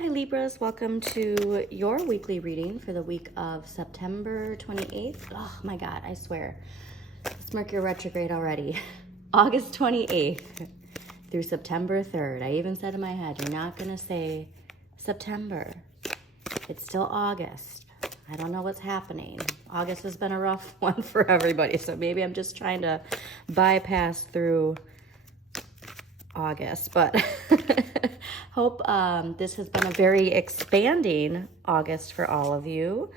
Hi Libras, welcome to your weekly reading for the week of September 28th. Oh my God, I swear, it's Mercury retrograde already. August 28th through September 3rd. I even said in my head, you're not gonna say September. It's still August. I don't know what's happening. August has been a rough one for everybody, so maybe I'm just trying to bypass through August, but hope this has been a very expanding August for all of you.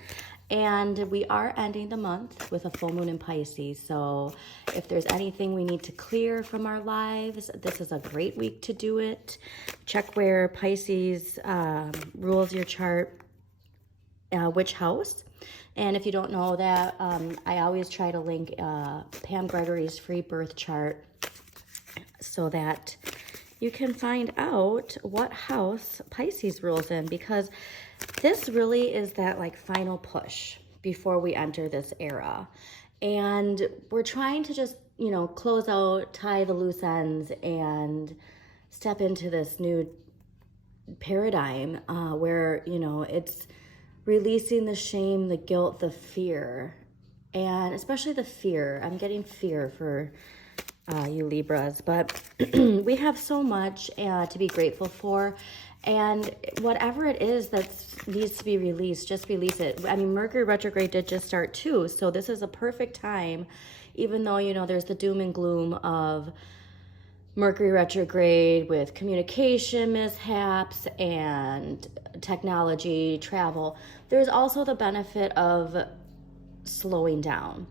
And we are ending the month with a full moon in Pisces. So if there's anything we need to clear from our lives, this is a great week to do it. Check where Pisces rules your chart, which house. And if you don't know that, I always try to link Pam Gregory's free birth chart so that you can find out what house Pisces rules in, because this really is that like final push before we enter this era. And we're trying to just, close out, tie the loose ends, and step into this new paradigm where, it's releasing the shame, the guilt, the fear, and especially the fear. I'm getting fear for you Libras, but we have so much to be grateful for, and whatever it is that needs to be released, just release it. I mean, Mercury retrograde did just start too, so this is a perfect time, even though, there's the doom and gloom of Mercury retrograde with communication mishaps and technology, travel. There's also the benefit of slowing down.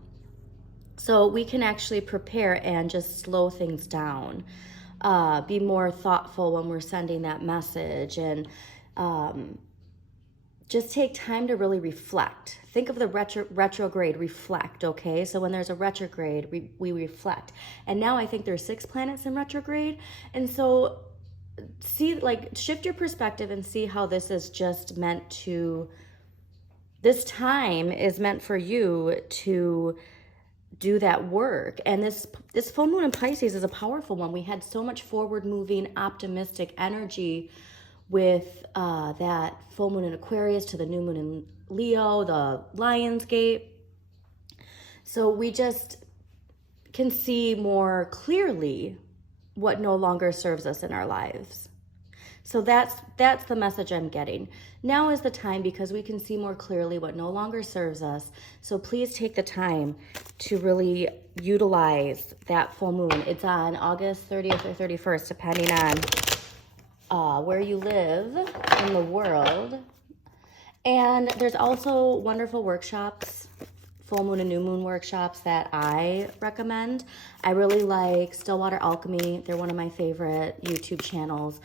So we can actually prepare and just slow things down, be more thoughtful when we're sending that message, and just take time to really reflect. Think of the retrograde, reflect, okay? So when there's a retrograde, we reflect. And now I think there's 6 planets in retrograde. And so shift your perspective and see how this is just meant to, this time is meant for you to do that work. And this full moon in Pisces is a powerful one. We had so much forward moving, optimistic energy with that full moon in Aquarius to the new moon in Leo, the Lion's Gate. So we just can see more clearly what no longer serves us in our lives. So that's the message I'm getting. Now is the time, because we can see more clearly what no longer serves us. So please take the time to really utilize that full moon. It's on August 30th or 31st, depending on where you live in the world. And there's also wonderful workshops, full moon and new moon workshops that I recommend. I really like Stillwater Alchemy. They're one of my favorite YouTube channels.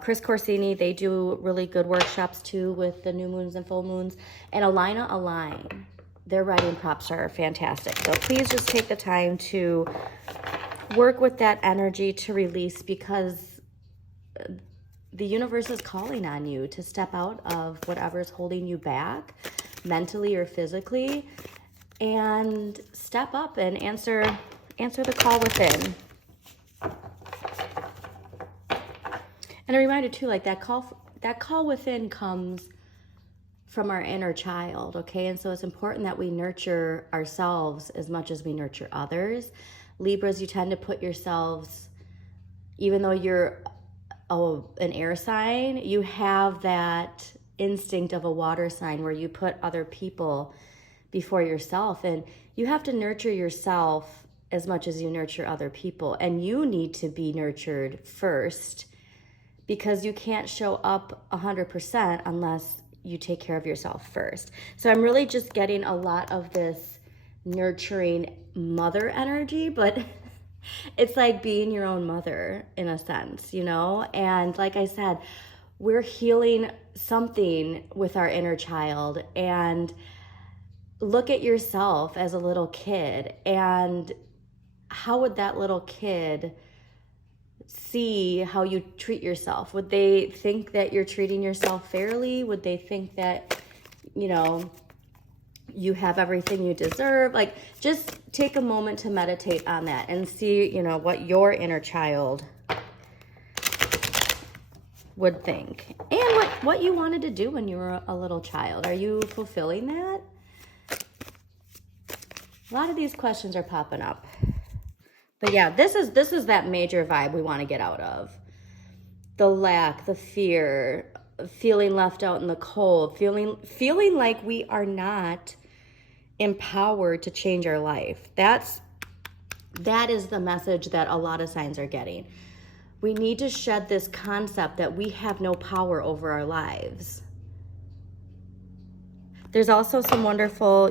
Chris Corsini, they do really good workshops too with the new moons and full moons. And Alina Align, their writing prompts are fantastic. So please just take the time to work with that energy to release, because the universe is calling on you to step out of whatever's holding you back, mentally or physically, and step up and answer the call within. And a reminder too, like that call within comes from our inner child, okay? And so it's important that we nurture ourselves as much as we nurture others. Libras, you tend to put yourselves, even though you're an air sign, you have that instinct of a water sign where you put other people before yourself, and you have to nurture yourself as much as you nurture other people. And you need to be nurtured first, because you can't show up 100% unless you take care of yourself first. So I'm really just getting a lot of this nurturing mother energy, but it's like being your own mother in a sense, And like I said, we're healing something with our inner child. And look at yourself as a little kid, and how would that little kid see how you treat yourself? Would they think that you're treating yourself fairly? Would they think that, you have everything you deserve? Like, just take a moment to meditate on that and see, what your inner child would think. And what you wanted to do when you were a little child. Are you fulfilling that? A lot of these questions are popping up. But yeah, this is that major vibe we want to get out of. The lack, the fear, feeling left out in the cold, feeling like we are not empowered to change our life. That is the message that a lot of signs are getting. We need to shed this concept that we have no power over our lives. There's also some wonderful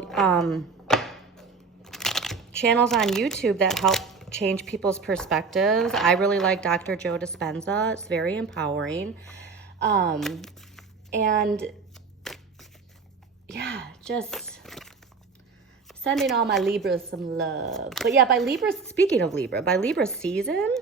channels on YouTube that help change people's perspectives. I really like Dr. Joe Dispenza. It's very empowering. And yeah, just sending all my Libras some love. But yeah, speaking of Libra, by Libra season,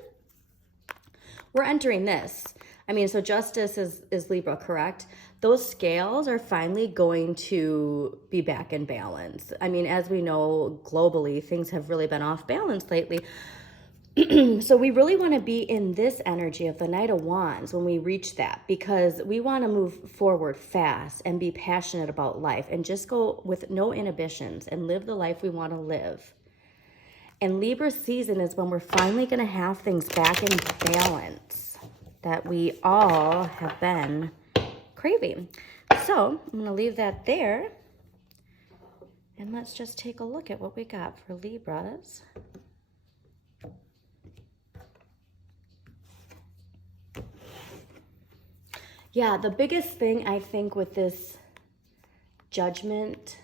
we're entering this. I mean, so justice is Libra, correct? Those scales are finally going to be back in balance. I mean, as we know, globally, things have really been off balance lately. So we really want to be in this energy of the Knight of Wands when we reach that, because we want to move forward fast and be passionate about life and just go with no inhibitions and live the life we want to live. And Libra season is when we're finally going to have things back in balance that we all have been craving. So I'm going to leave that there. And let's just take a look at what we got for Libras. Yeah, the biggest thing I think with this judgment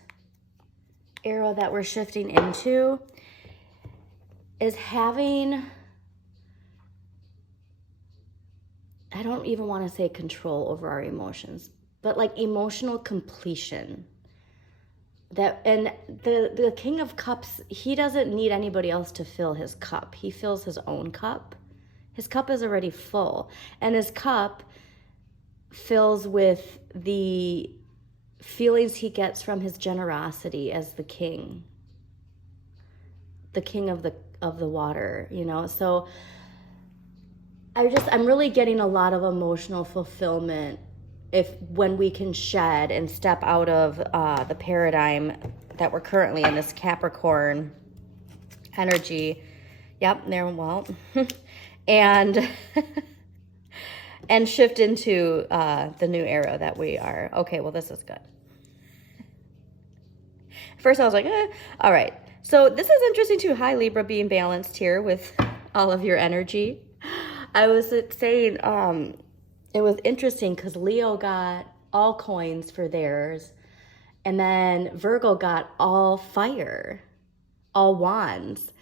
era that we're shifting into is having, I don't even want to say control over our emotions, but like emotional completion. And the King of Cups, he doesn't need anybody else to fill his cup. He fills his own cup. His cup is already full. And his cup fills with the feelings he gets from his generosity as the king of the water, you know. So I'm really getting a lot of emotional fulfillment when we can shed and step out of the paradigm that we're currently in, this Capricorn energy. Yep, there, well, and and shift into the new era that we are. Okay, well, this is good. First, I was like, all right. So this is interesting too. Hi, Libra, being balanced here with all of your energy. I was saying it was interesting because Leo got all coins for theirs, and then Virgo got all fire, all wands.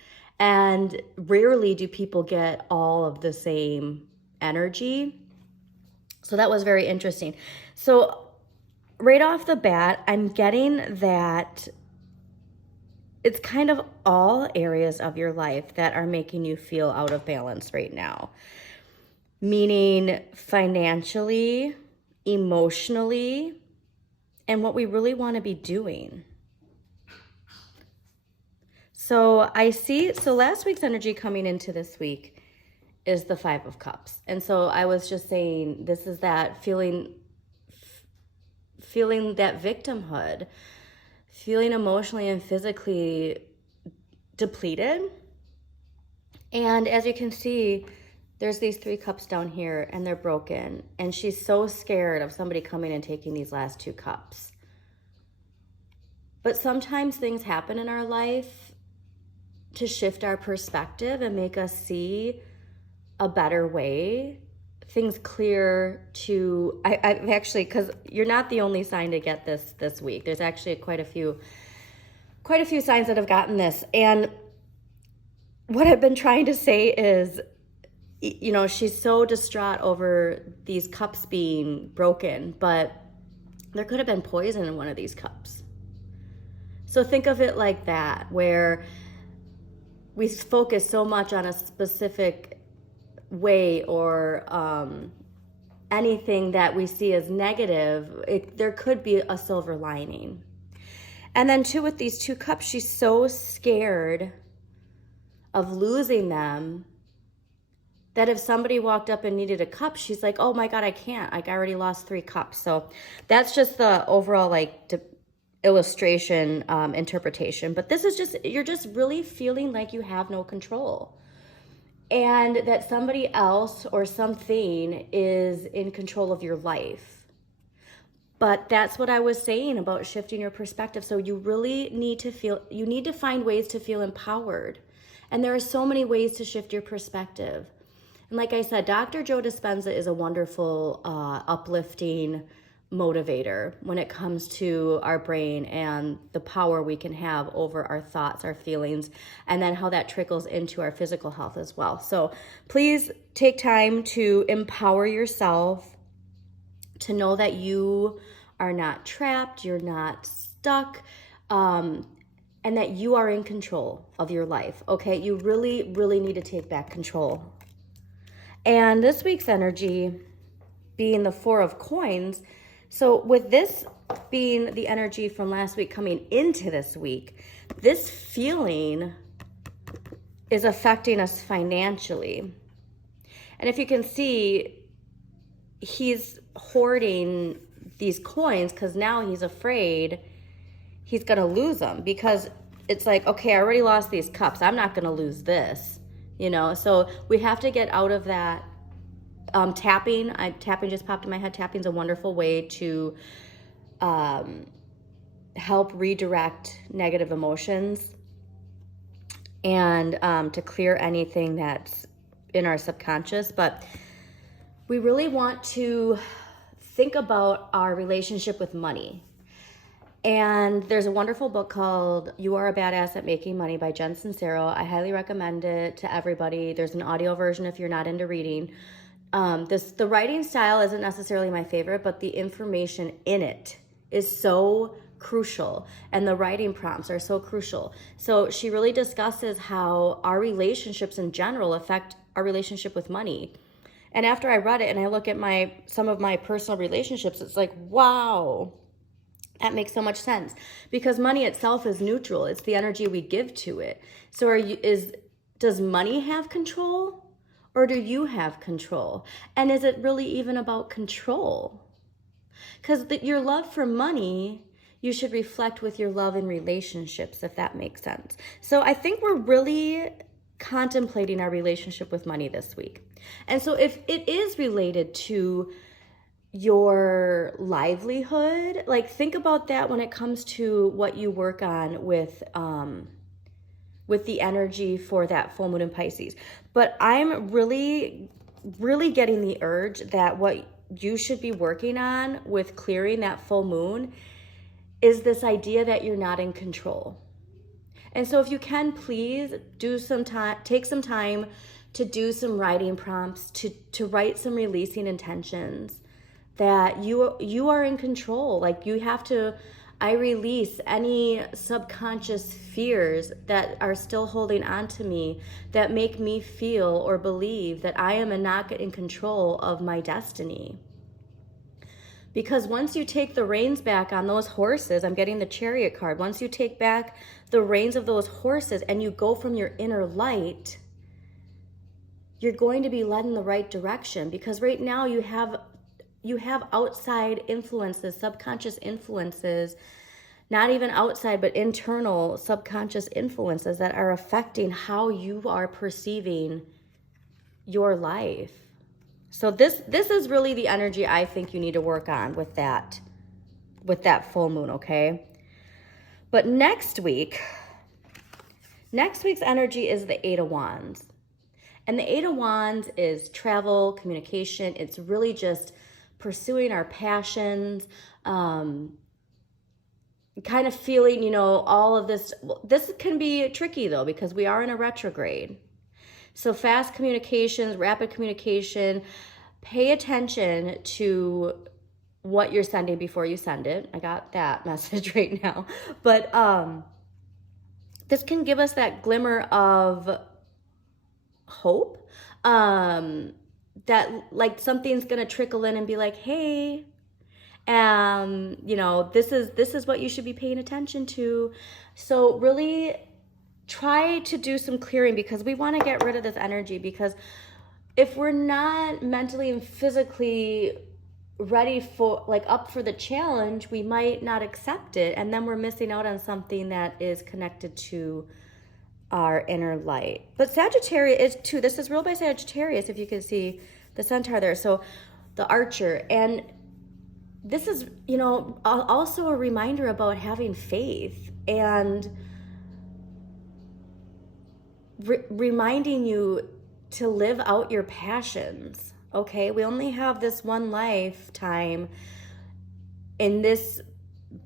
And rarely do people get all of the same energy. So that was very interesting. So right off the bat, I'm getting that it's kind of all areas of your life that are making you feel out of balance right now. Meaning financially, emotionally, and what we really want to be doing. So last week's energy coming into this week is the Five of Cups. And so I was just saying, this is that feeling that victimhood, feeling emotionally and physically depleted. And as you can see, there's these 3 cups down here and they're broken. And she's so scared of somebody coming and taking these last 2 cups. But sometimes things happen in our life to shift our perspective and make us see a better way, things clear to, I've actually, because you're not the only sign to get this week. There's actually quite a few signs that have gotten this. And what I've been trying to say is, you know, she's so distraught over these cups being broken, but there could have been poison in one of these cups. So think of it like that, where we focus so much on a specific way or anything that we see as negative, there could be a silver lining. And then too, with these 2 cups, she's so scared of losing them That if somebody walked up and needed a cup, she's like, oh my God, I can't. Like, I already lost 3 cups. So that's just the overall like illustration, interpretation. But this is just, you're just really feeling like you have no control. And that somebody else or something is in control of your life. But that's what I was saying about shifting your perspective. So you really need to feel, you need to find ways to feel empowered. And there are so many ways to shift your perspective. And like I said, Dr. Joe Dispenza is a wonderful, uplifting motivator when it comes to our brain and the power we can have over our thoughts, our feelings, and then how that trickles into our physical health as well. So please take time to empower yourself, to know that you are not trapped, you're not stuck, and that you are in control of your life, okay? You really, really need to take back control. And this week's energy being the 4 of coins, so with this being the energy from last week coming into this week, this feeling is affecting us financially. And if you can see, he's hoarding these coins because now he's afraid he's going to lose them, because it's like, okay, I already lost these cups. I'm not going to lose this, you know? So we have to get out of that. Tapping just popped in my head. Tapping is a wonderful way to help redirect negative emotions and to clear anything that's in our subconscious. But we really want to think about our relationship with money. And there's a wonderful book called You Are a Badass at Making Money by Jen Sincero. I highly recommend it to everybody. There's an audio version if you're not into reading. The writing style isn't necessarily my favorite, but the information in it is so crucial, and the writing prompts are so crucial. So she really discusses how our relationships in general affect our relationship with money. And after I read it and I look at some of my personal relationships, it's like, wow, that makes so much sense, because money itself is neutral. It's the energy we give to it. So does money have control? Or do you have control? And is it really even about control? Because your love for money, you should reflect with your love in relationships, if that makes sense. So I think we're really contemplating our relationship with money this week. And so if it is related to your livelihood, like think about that when it comes to what you work on with the energy for that full moon in Pisces. But I'm really, really getting the urge that what you should be working on with clearing that full moon is this idea that you're not in control. And so if you can, please take some time to do some writing prompts, to write some releasing intentions that you are in control. Like I release any subconscious fears that are still holding on to me, that make me feel or believe that I am not in control of my destiny. Because once you take the reins back on those horses, I'm getting the Chariot card, once you take back the reins of those horses and you go from your inner light, you're going to be led in the right direction. Because right now you have outside influences, subconscious influences, not even outside, but internal subconscious influences that are affecting how you are perceiving your life. So this is really the energy I think you need to work on with that full moon, okay? But next week's energy is the 8 of Wands. And the 8 of Wands is travel, communication. It's really just pursuing our passions, kind of feeling, all of this. This can be tricky though, because we are in a retrograde. So fast communications, rapid communication, pay attention to what you're sending before you send it. I got that message right now. But this can give us that glimmer of hope, that like something's gonna trickle in and be like, hey, this is what you should be paying attention to. So really try to do some clearing, because we want to get rid of this energy, because if we're not mentally and physically ready for, like, up for the challenge, we might not accept it, and then we're missing out on something that is connected to our inner light. But Sagittarius is too, this is ruled by Sagittarius, if you can see the centaur there, so the archer. And this is, you know, also a reminder about having faith and reminding you to live out your passions. Okay, we only have this one lifetime in this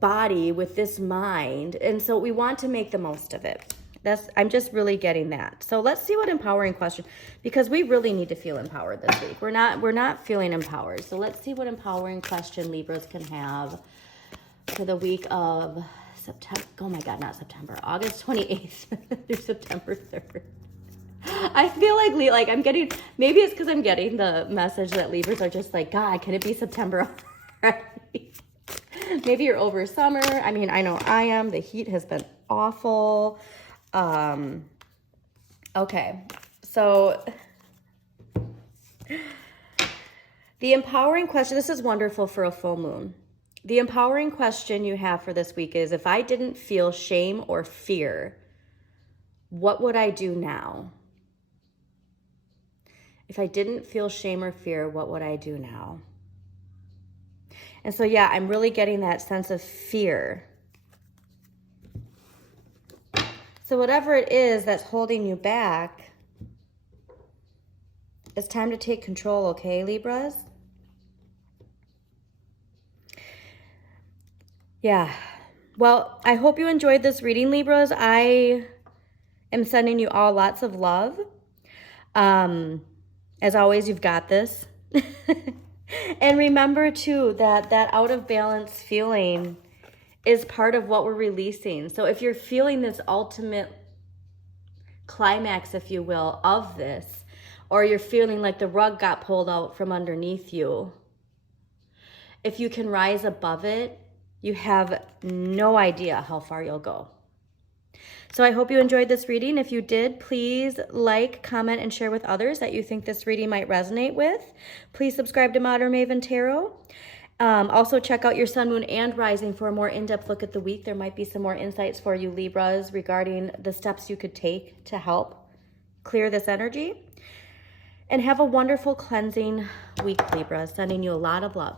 body with this mind, and so we want to make the most of it. I'm just really getting that. So let's see what empowering question, because we really need to feel empowered this week. We're not feeling empowered. So let's see what empowering question Libras can have for the week of September. Oh my God, not September. August 28th through September 3rd. I feel like I'm getting, maybe it's because I'm getting the message that Libras are just like, God, can it be September already? Maybe you're over summer. I mean, I know I am. The heat has been awful. Okay, so the empowering question, this is wonderful for a full moon. The empowering question you have for this week is, if I didn't feel shame or fear, what would I do now? If I didn't feel shame or fear, what would I do now? And so, yeah, I'm really getting that sense of fear. So whatever it is that's holding you back, it's time to take control, okay, Libras? Yeah. Well, I hope you enjoyed this reading, Libras. I am sending you all lots of love. As always, you've got this. And remember, too, that out of balance feeling is part of what we're releasing. So if you're feeling this ultimate climax, if you will, of this, or you're feeling like the rug got pulled out from underneath you, if you can rise above it, you have no idea how far you'll go. So I hope you enjoyed this reading. If you did, please like, comment, and share with others that you think this reading might resonate with. Please subscribe to Modern Maven Tarot. Also check out your sun, moon, and rising for a more in-depth look at the week. There might be some more insights for you, Libras, regarding the steps you could take to help clear this energy. And have a wonderful cleansing week, Libras. Sending you a lot of love.